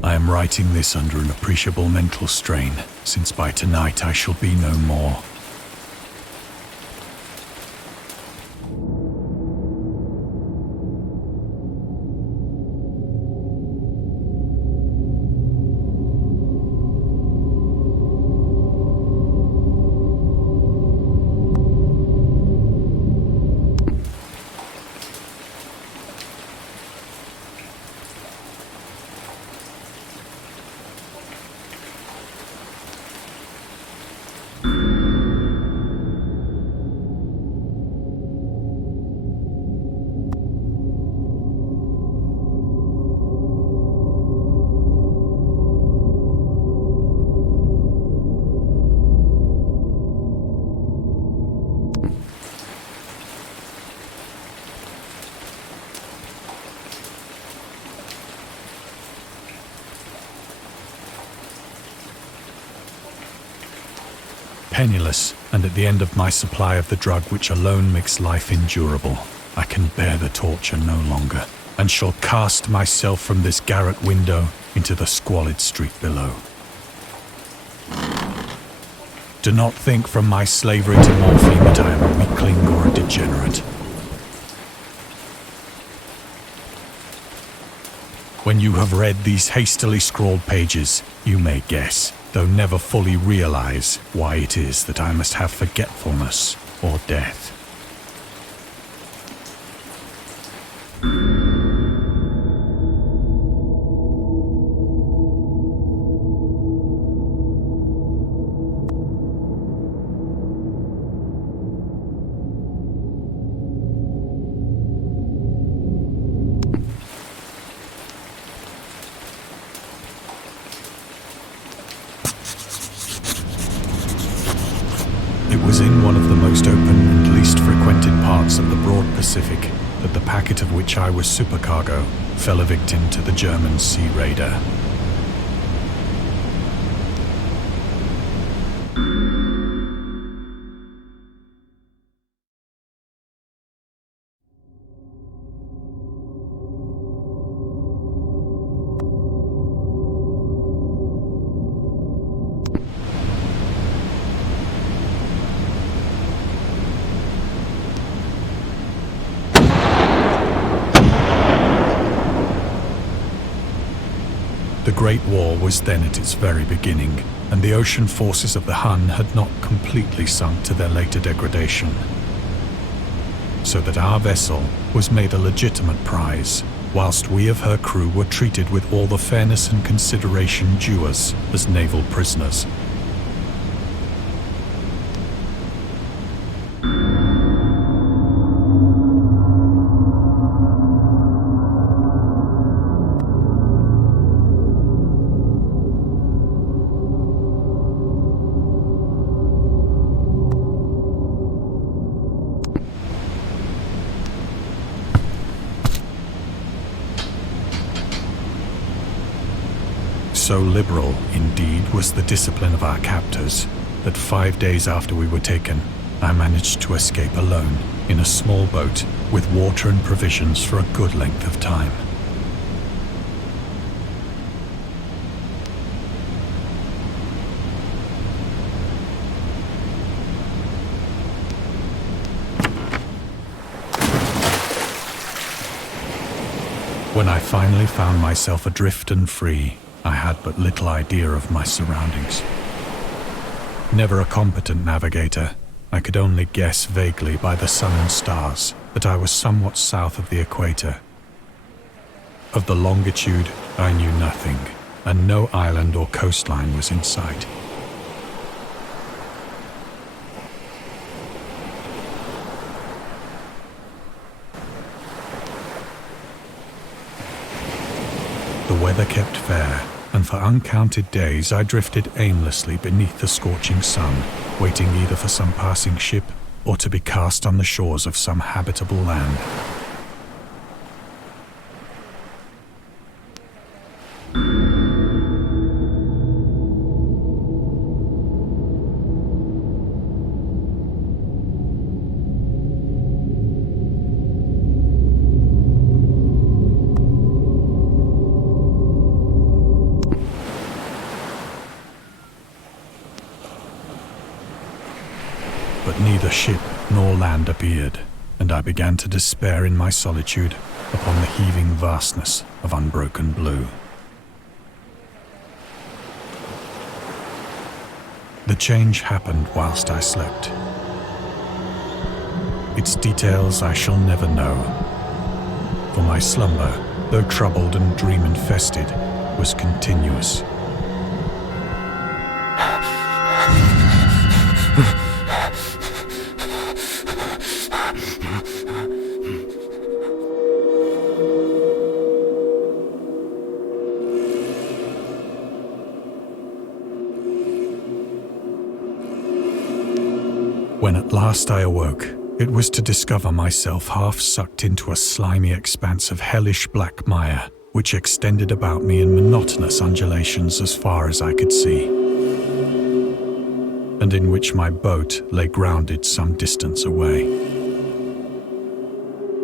I am writing this under an appreciable mental strain, since by tonight I shall be no more. Penniless, and at the end of my supply of the drug which alone makes life endurable, I can bear the torture no longer, and shall cast myself from this garret window into the squalid street below. Do not think from my slavery to morphine that I am a weakling or a degenerate. When you have read these hastily scrawled pages, you may guess, though never fully realize, why it is that I must have forgetfulness or death. It was in one of the most open and least frequented parts of the broad Pacific that the packet of which I was supercargo fell a victim to the German sea raider. The Great War was then at its very beginning, and the ocean forces of the Hun had not completely sunk to their later degradation. So that our vessel was made a legitimate prize, whilst we of her crew were treated with all the fairness and consideration due us as naval prisoners. So liberal, indeed, was the discipline of our captors, that 5 days after we were taken, I managed to escape alone, in a small boat, with water and provisions for a good length of time. When I finally found myself adrift and free, I had but little idea of my surroundings. Never a competent navigator, I could only guess vaguely by the sun and stars that I was somewhat south of the equator. Of the longitude, I knew nothing, and no island or coastline was in sight. The weather kept fair, and for uncounted days I drifted aimlessly beneath the scorching sun, waiting either for some passing ship or to be cast on the shores of some habitable land. But neither ship nor land appeared, and I began to despair in my solitude upon the heaving vastness of unbroken blue. The change happened whilst I slept. Its details I shall never know, for my slumber, though troubled and dream-infested, was continuous. When at last I awoke, it was to discover myself half sucked into a slimy expanse of hellish black mire, which extended about me in monotonous undulations as far as I could see, and in which my boat lay grounded some distance away.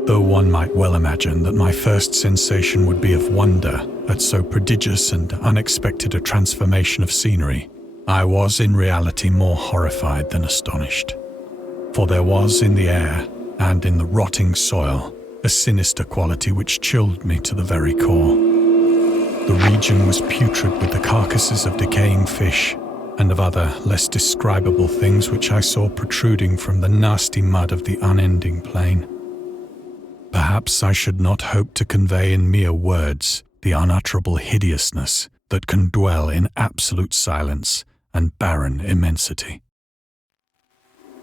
Though one might well imagine that my first sensation would be of wonder at so prodigious and unexpected a transformation of scenery, I was in reality more horrified than astonished. For there was in the air and in the rotting soil a sinister quality which chilled me to the very core. The region was putrid with the carcasses of decaying fish and of other less describable things which I saw protruding from the nasty mud of the unending plain. Perhaps I should not hope to convey in mere words the unutterable hideousness that can dwell in absolute silence and barren immensity.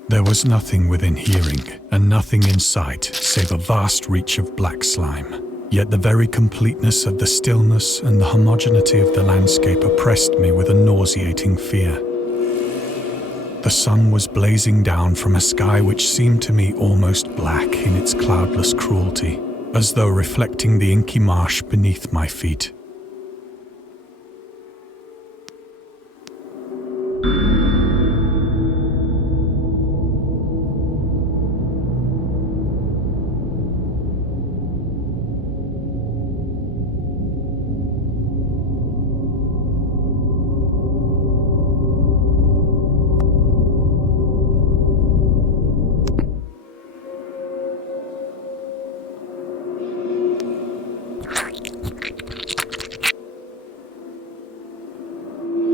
There was nothing within hearing and nothing in sight save a vast reach of black slime, yet the very completeness of the stillness and the homogeneity of the landscape oppressed me with a nauseating fear. The sun was blazing down from a sky which seemed to me almost black in its cloudless cruelty, as though reflecting the inky marsh beneath my feet.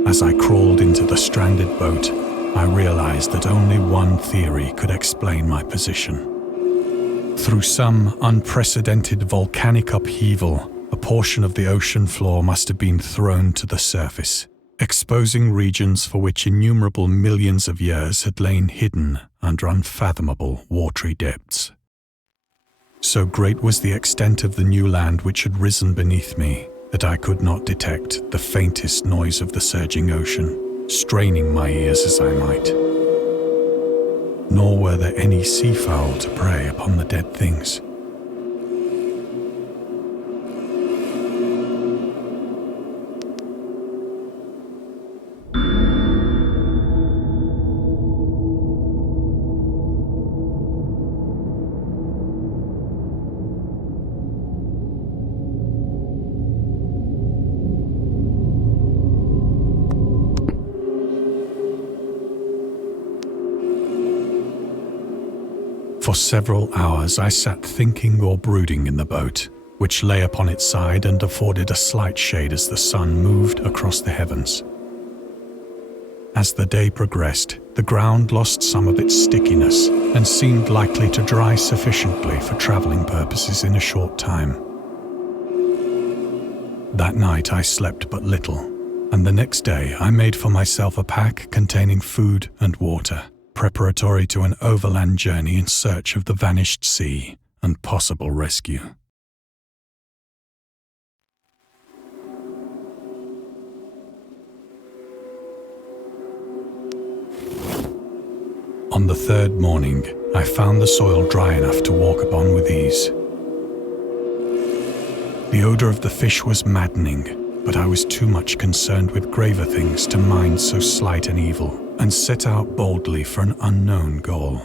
As I crawled into the stranded boat, I realized that only one theory could explain my position. Through some unprecedented volcanic upheaval, a portion of the ocean floor must have been thrown to the surface, exposing regions for which innumerable millions of years had lain hidden under unfathomable watery depths. So great was the extent of the new land which had risen beneath me, that I could not detect the faintest noise of the surging ocean, straining my ears as I might. Nor were there any seafowl to prey upon the dead things. For several hours I sat thinking or brooding in the boat, which lay upon its side and afforded a slight shade as the sun moved across the heavens. As the day progressed, the ground lost some of its stickiness and seemed likely to dry sufficiently for traveling purposes in a short time. That night I slept but little, and the next day I made for myself a pack containing food and water, preparatory to an overland journey in search of the vanished sea and possible rescue. On the third morning, I found the soil dry enough to walk upon with ease. The odor of the fish was maddening, but I was too much concerned with graver things to mind so slight an evil, and set out boldly for an unknown goal.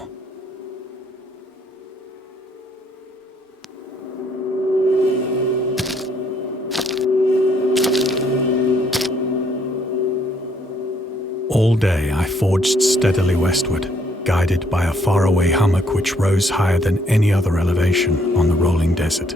All day I forged steadily westward, guided by a faraway hummock which rose higher than any other elevation on the rolling desert.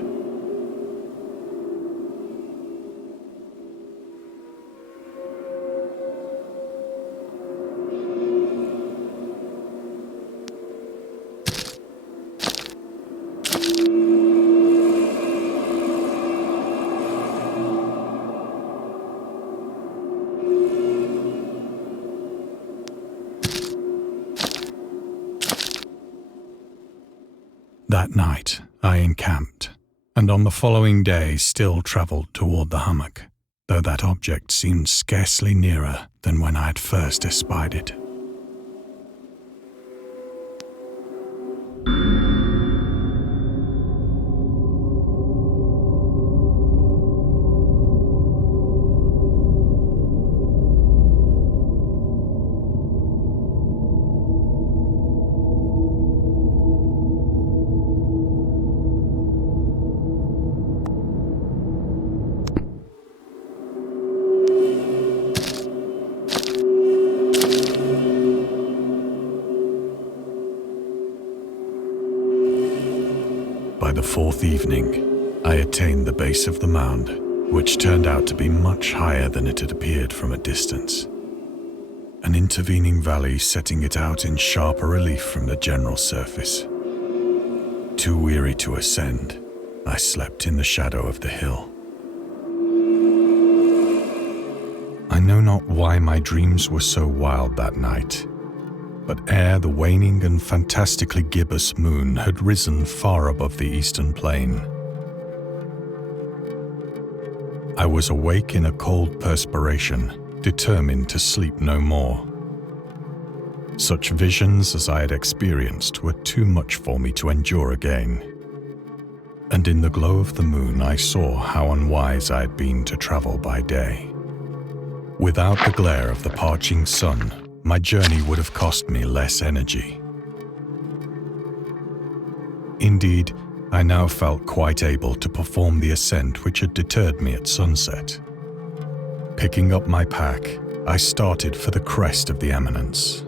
That night, I encamped, and on the following day still travelled toward the hummock, though that object seemed scarcely nearer than when I had first espied it. By the fourth evening, I attained the base of the mound, which turned out to be much higher than it had appeared from a distance. An intervening valley setting it out in sharper relief from the general surface. Too weary to ascend, I slept in the shadow of the hill. I know not why my dreams were so wild that night, but ere the waning and fantastically gibbous moon had risen far above the eastern plain, I was awake in a cold perspiration, determined to sleep no more. Such visions as I had experienced were too much for me to endure again, and in the glow of the moon I saw how unwise I had been to travel by day. Without the glare of the parching sun, my journey would have cost me less energy. Indeed, I now felt quite able to perform the ascent which had deterred me at sunset. Picking up my pack, I started for the crest of the eminence.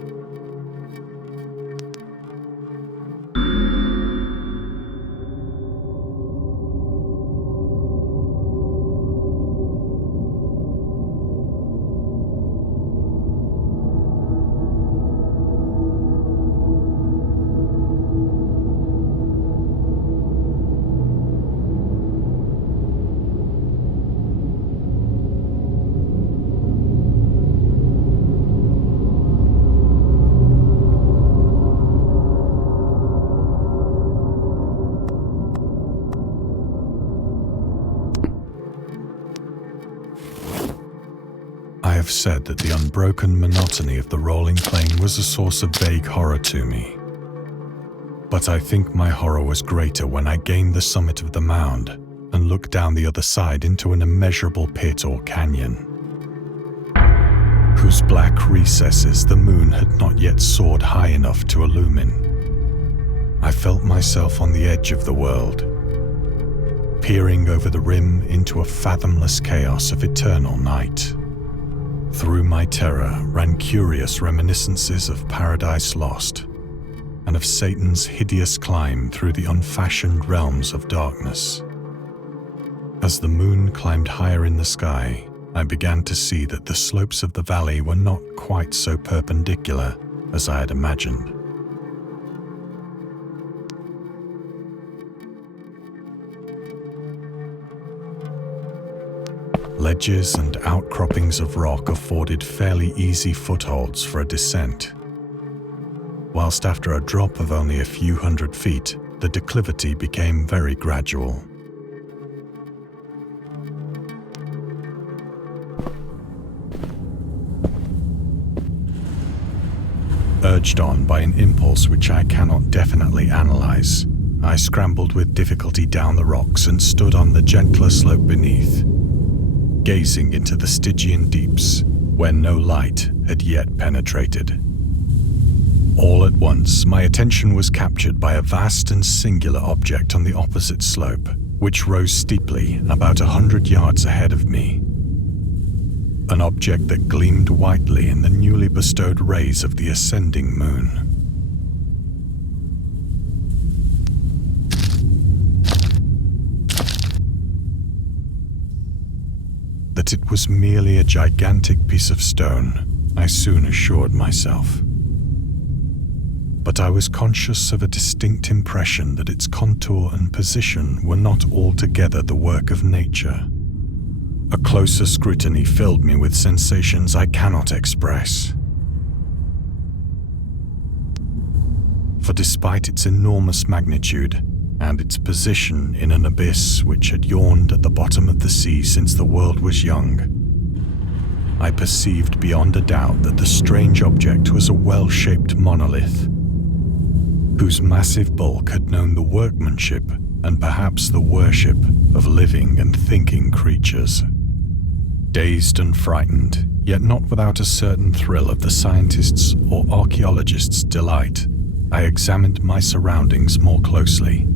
I have said that the unbroken monotony of the rolling plain was a source of vague horror to me. But I think my horror was greater when I gained the summit of the mound and looked down the other side into an immeasurable pit or canyon, whose black recesses the moon had not yet soared high enough to illumine. I felt myself on the edge of the world, peering over the rim into a fathomless chaos of eternal night. Through my terror ran curious reminiscences of Paradise Lost and of Satan's hideous climb through the unfashioned realms of darkness. As the moon climbed higher in the sky, I began to see that the slopes of the valley were not quite so perpendicular as I had imagined. Ledges and outcroppings of rock afforded fairly easy footholds for a descent, whilst after a drop of only a few hundred feet, the declivity became very gradual. Urged on by an impulse which I cannot definitely analyze, I scrambled with difficulty down the rocks and stood on the gentler slope beneath, gazing into the Stygian deeps where no light had yet penetrated. All at once, my attention was captured by a vast and singular object on the opposite slope, which rose steeply about 100 yards ahead of me. An object that gleamed whitely in the newly bestowed rays of the ascending moon. it was merely a gigantic piece of stone, I soon assured myself. But I was conscious of a distinct impression that its contour and position were not altogether the work of nature. A closer scrutiny filled me with sensations I cannot express. For despite its enormous magnitude and its position in an abyss which had yawned at the bottom of the sea since the world was young, I perceived beyond a doubt that the strange object was a well-shaped monolith, whose massive bulk had known the workmanship and perhaps the worship of living and thinking creatures. Dazed and frightened, yet not without a certain thrill of the scientist's or archaeologist's delight, I examined my surroundings more closely.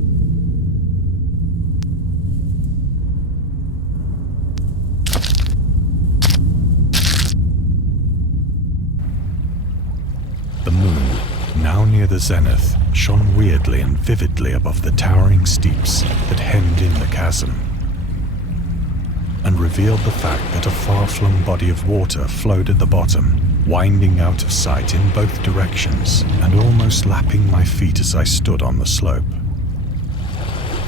The moon, now near the zenith, shone weirdly and vividly above the towering steeps that hemmed in the chasm, and revealed the fact that a far-flung body of water flowed at the bottom, winding out of sight in both directions and almost lapping my feet as I stood on the slope.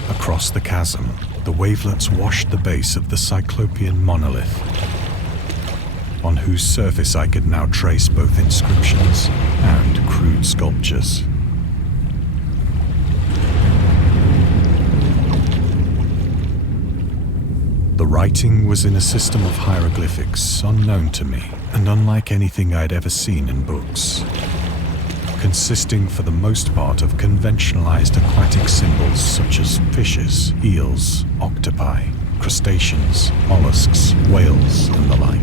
Across the chasm, the wavelets washed the base of the Cyclopean monolith, on whose surface I could now trace both inscriptions and crude sculptures. The writing was in a system of hieroglyphics unknown to me and unlike anything I'd ever seen in books, consisting for the most part of conventionalized aquatic symbols such as fishes, eels, octopi, crustaceans, mollusks, whales, and the like.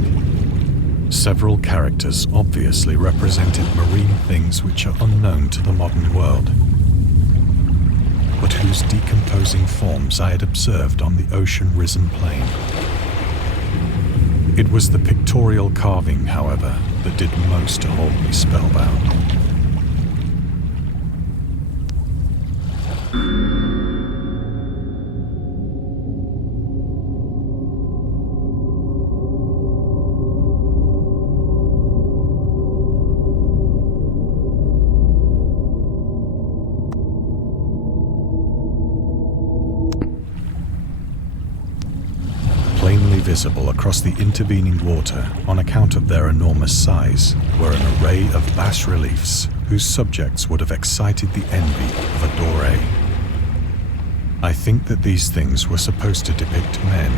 Several characters obviously represented marine things which are unknown to the modern world, but whose decomposing forms I had observed on the ocean-risen plain. It was the pictorial carving, however, that did most to hold me spellbound. Visible across the intervening water on account of their enormous size were an array of bas-reliefs whose subjects would have excited the envy of a Doré. I think that these things were supposed to depict men,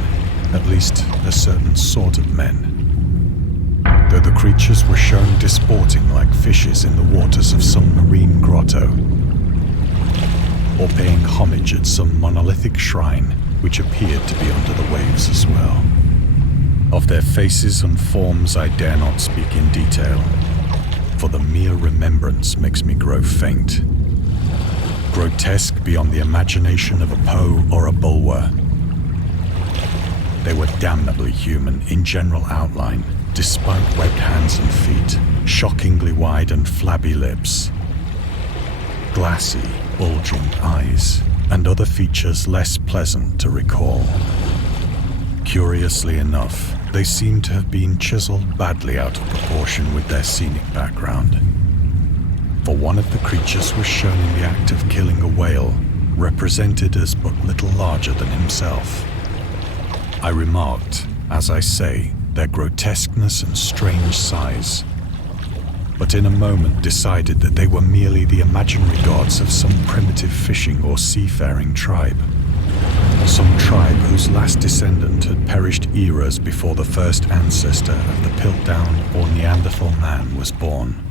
at least a certain sort of men, though the creatures were shown disporting like fishes in the waters of some marine grotto, or paying homage at some monolithic shrine which appeared to be under the waves as well. Of their faces and forms I dare not speak in detail, for the mere remembrance makes me grow faint. Grotesque beyond the imagination of a Poe or a Bulwer, they were damnably human in general outline, despite webbed hands and feet, shockingly wide and flabby lips, glassy, bulging eyes, and other features less pleasant to recall. Curiously enough, they seem to have been chiseled badly out of proportion with their scenic background. For one of the creatures was shown in the act of killing a whale, represented as but little larger than himself. I remarked, as I say, their grotesqueness and strange size, but in a moment decided that they were merely the imaginary gods of some primitive fishing or seafaring tribe. Some tribe whose last descendant had perished eras before the first ancestor of the Piltdown or Neanderthal man was born.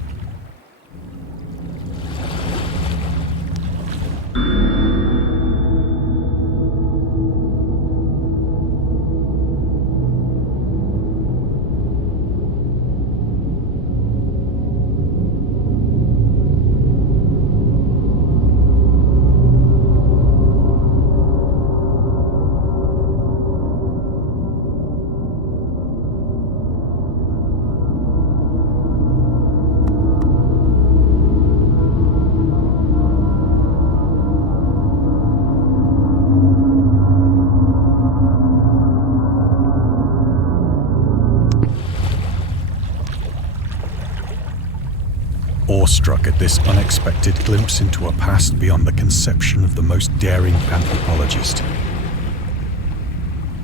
awestruck at this unexpected glimpse into a past beyond the conception of the most daring anthropologist.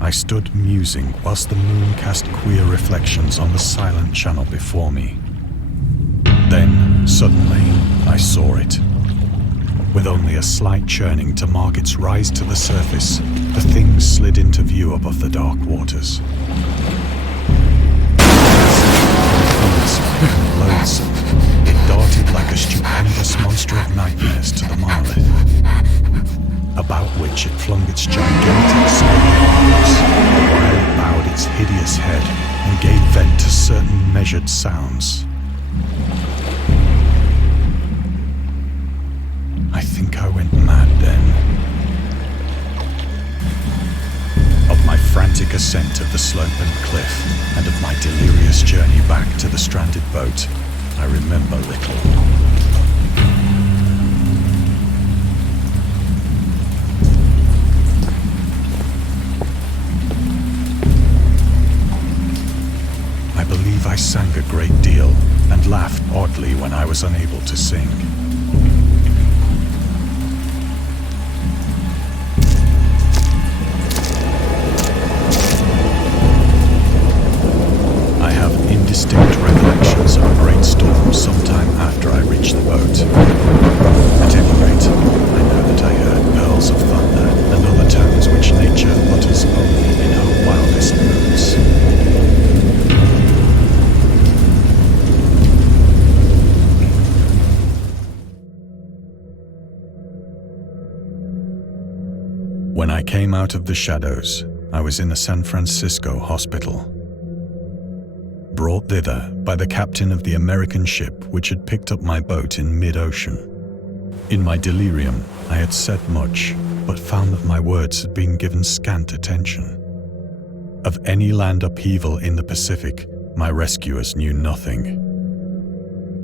I stood musing whilst the moon cast queer reflections on the silent channel before me. Then, suddenly, I saw it. With only a slight churning to mark its rise to the surface, the thing slid into view above the dark waters. Loathsome, it darted like a stupendous monster of nightmares to the monolith, about which it flung its gigantic scaly arms, while it bowed its hideous head and gave vent to certain measured sounds. I think I went mad then. Of my frantic ascent of the slope and cliff, and of my delirious journey back to the stranded boat, I remember little. I believe I sang a great deal and laughed oddly when I was unable to sing. Distinct recollections of a great storm sometime after I reached the boat. At any rate, I know that I heard pearls of thunder and other tones which nature utters only in her wildest moods. When I came out of the shadows, I was in a San Francisco hospital. Brought thither by the captain of the American ship which had picked up my boat in mid-ocean. In my delirium, I had said much, but found that my words had been given scant attention. Of any land upheaval in the Pacific, my rescuers knew nothing.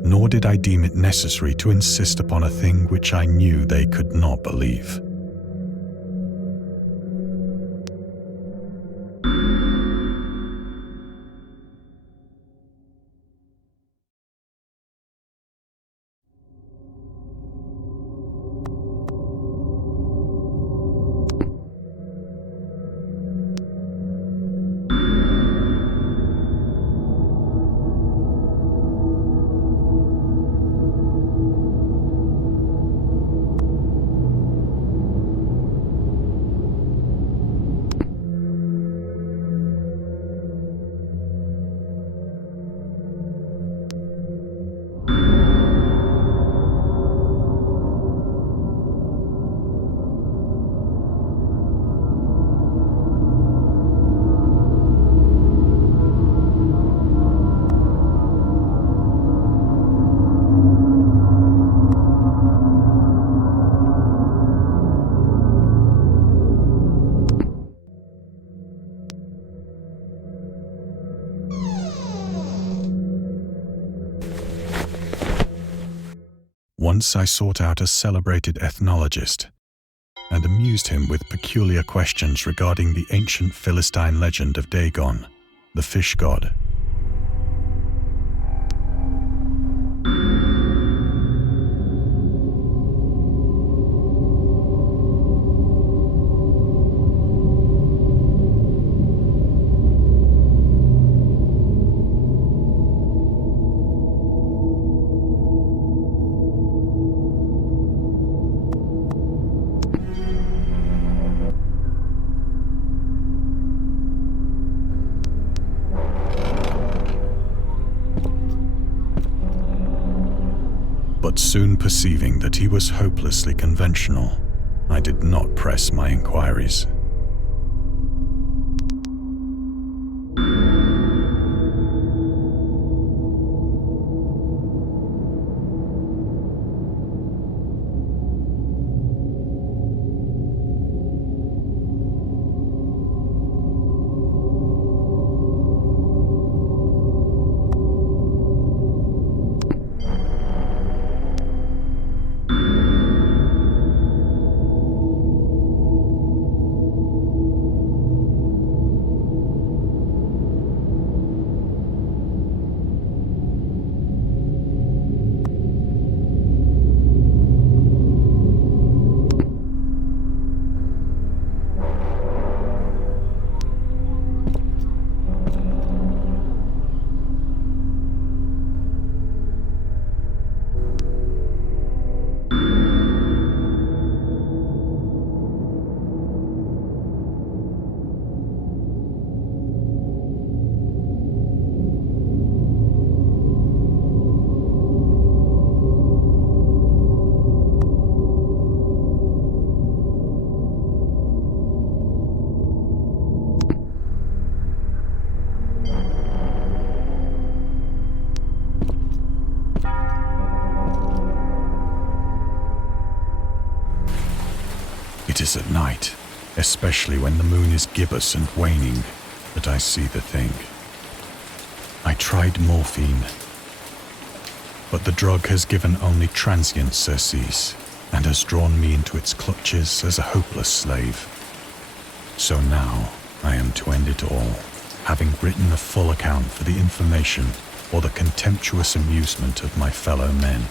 Nor did I deem it necessary to insist upon a thing which I knew they could not believe. Once I sought out a celebrated ethnologist and amused him with peculiar questions regarding the ancient Philistine legend of Dagon, the fish god. But soon perceiving that he was hopelessly conventional, I did not press my inquiries. it's at night, especially when the moon is gibbous and waning, that I see the thing. I tried morphine, but the drug has given only transient surcease and has drawn me into its clutches as a hopeless slave. So now I am to end it all, having written a full account for the information or the contemptuous amusement of my fellow men.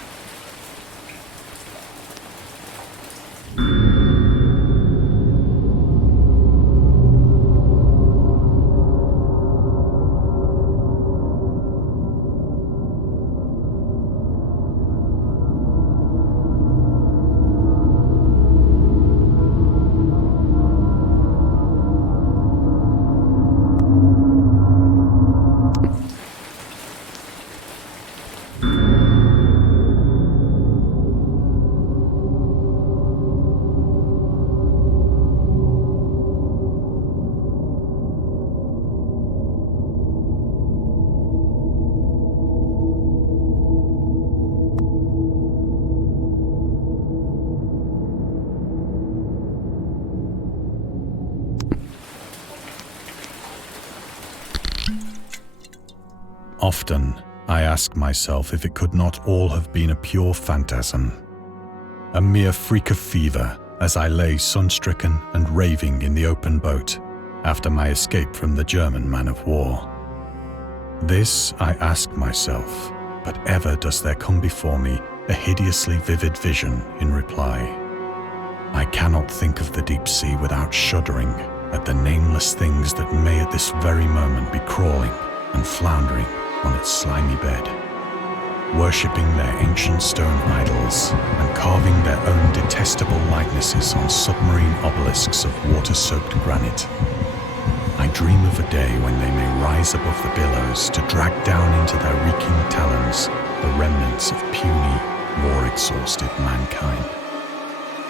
Often, I ask myself if it could not all have been a pure phantasm, a mere freak of fever as I lay sun-stricken and raving in the open boat after my escape from the German man-of-war. This I ask myself, but ever does there come before me a hideously vivid vision in reply. I cannot think of the deep sea without shuddering at the nameless things that may at this very moment be crawling and floundering on its slimy bed, worshipping their ancient stone idols and carving their own detestable likenesses on submarine obelisks of water-soaked granite. I dream of a day when they may rise above the billows to drag down into their reeking talons the remnants of puny, war-exhausted mankind.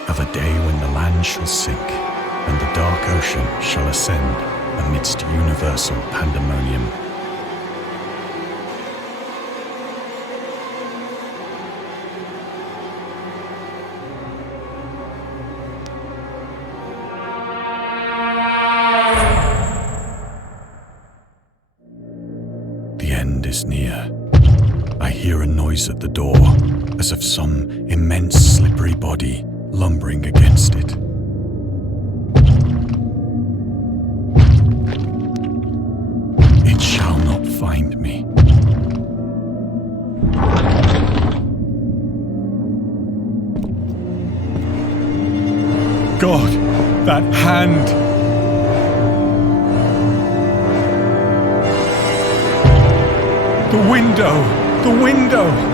Of a day when the land shall sink and the dark ocean shall ascend amidst universal pandemonium. The end is near. I hear a noise at the door, as of some immense slippery body lumbering against it. It shall not find me. God, that hand! The window! The window!